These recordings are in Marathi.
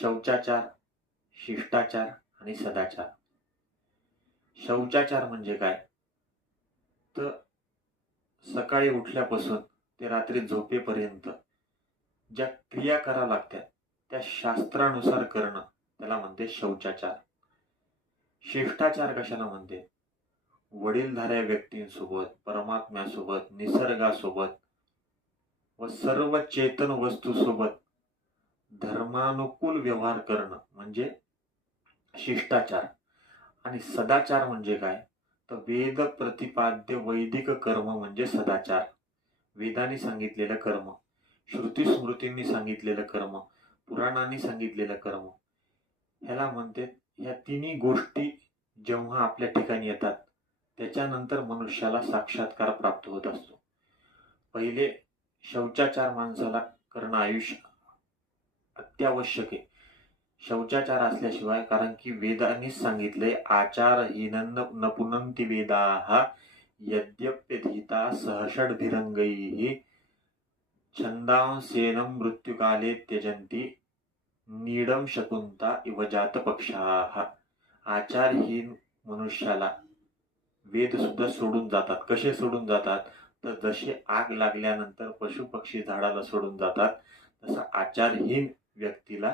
शौचाचार, शिष्टाचार आणि सदाचार. शौचाचार म्हणजे काय? तर सकाळी उठल्यापासून ते रात्री झोपेपर्यंत ज्या क्रिया कराव्या लागतात त्या शास्त्रानुसार करणं त्याला म्हणते शौचाचार. शिष्टाचार कशाला म्हणते? वडीलधाऱ्या व्यक्तींसोबत, परमात्म्यासोबत, निसर्गासोबत व सर्व चेतन वस्तूसोबत धर्मानुकूल व्यवहार करणं म्हणजे शिष्टाचार. आणि सदाचार म्हणजे काय? तर वेद प्रतिपाद्य वैदिक कर्म म्हणजे सदाचार. वेदांनी सांगितलेलं कर्म, श्रुती स्मृतींनी सांगितलेलं कर्म, पुराणांनी सांगितलेलं कर्म, ह्याला म्हणते. ह्या तिन्ही गोष्टी जेव्हा आपल्या ठिकाणी येतात त्याच्यानंतर मनुष्याला साक्षात्कार प्राप्त होत असतो. पहिले शौचाचार माणसाला करणं आयुष्य अत्यावश्यक आहे. शौचाचार असल्याशिवाय, कारण की वेदांनीच सांगितले, आचारहीन न पुनंती वेदाः यद्यप्यधीता सहषड्भिरंगैः छंदांसेनं मृत्युकाले त्यजन्ति नीडम शकुंता इव जात पक्षाः. आचारहीन मनुष्याला वेद सुद्धा सोडून जातात. कसे सोडून जातात? तर जसे आग लागल्यानंतर पशु पक्षी झाडाला सोडून जातात, तसा आचारहीन व्यक्तीला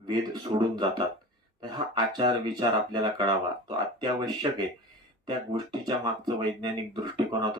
वेद सोडून जातात. तर हा आचार विचार आपल्याला कळावा, तो अत्यावश्यक आहे. त्या गोष्टीच्या मागचं वैज्ञानिक दृष्टिकोनातून